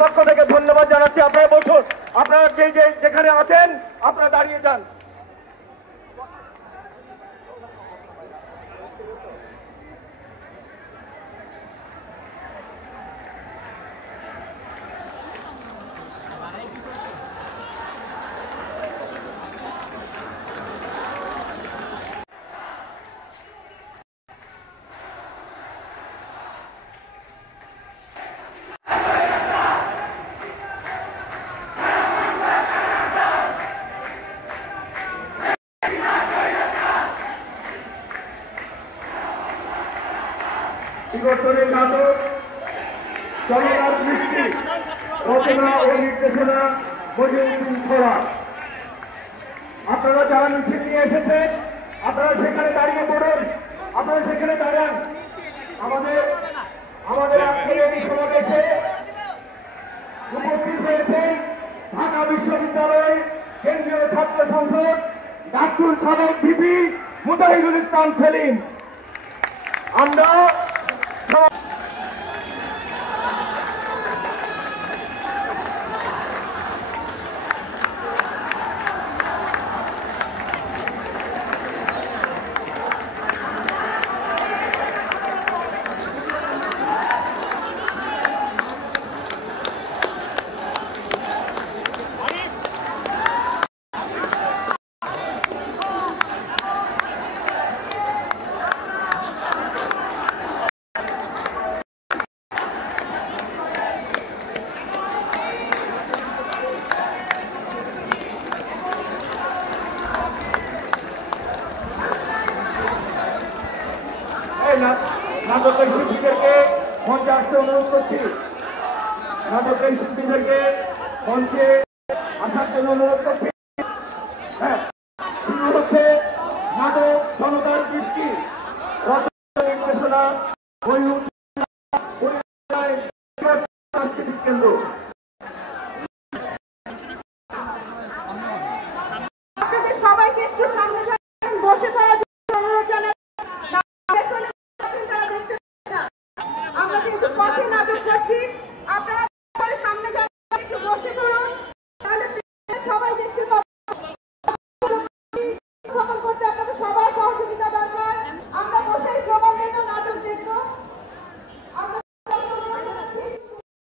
পক্ষ থেকে ধন্যবাদ জানাচ্ছি। আপনারা বসুন, আপনারা যেখানে আছেন আপনারা দাঁড়িয়ে যান। বিবর্তনের নাটক, জনতার দৃষ্টি, রচনা ও নির্দেশনা মজিউদ্দিন খোলা। আপনারা যারা মিছিল নিয়ে এসেছেন আপনারা সেখানে দাঁড়িয়ে পড়ুন, আপনারা সেখানে দাঁড়ান। আমাদের আজকের এই সমাবেশে উপস্থিত হয়েছেন ঢাকা বিশ্ববিদ্যালয় কেন্দ্রীয় ছাত্র সংসদ ডাক্তার সাবেক ভিপি মুজাহিদুল ইসলাম সেলিম। আমরা নাটকের শিল্পীদেরকে মঞ্চে আসতে অনুরোধ করছি। নাটকের শিল্পীদেরকে মঞ্চে আসার জন্য অনুরোধ করছি। হ্যাঁ, শুরু হচ্ছে নাটক জনতার দৃষ্টি, রচনা নির্দেশনা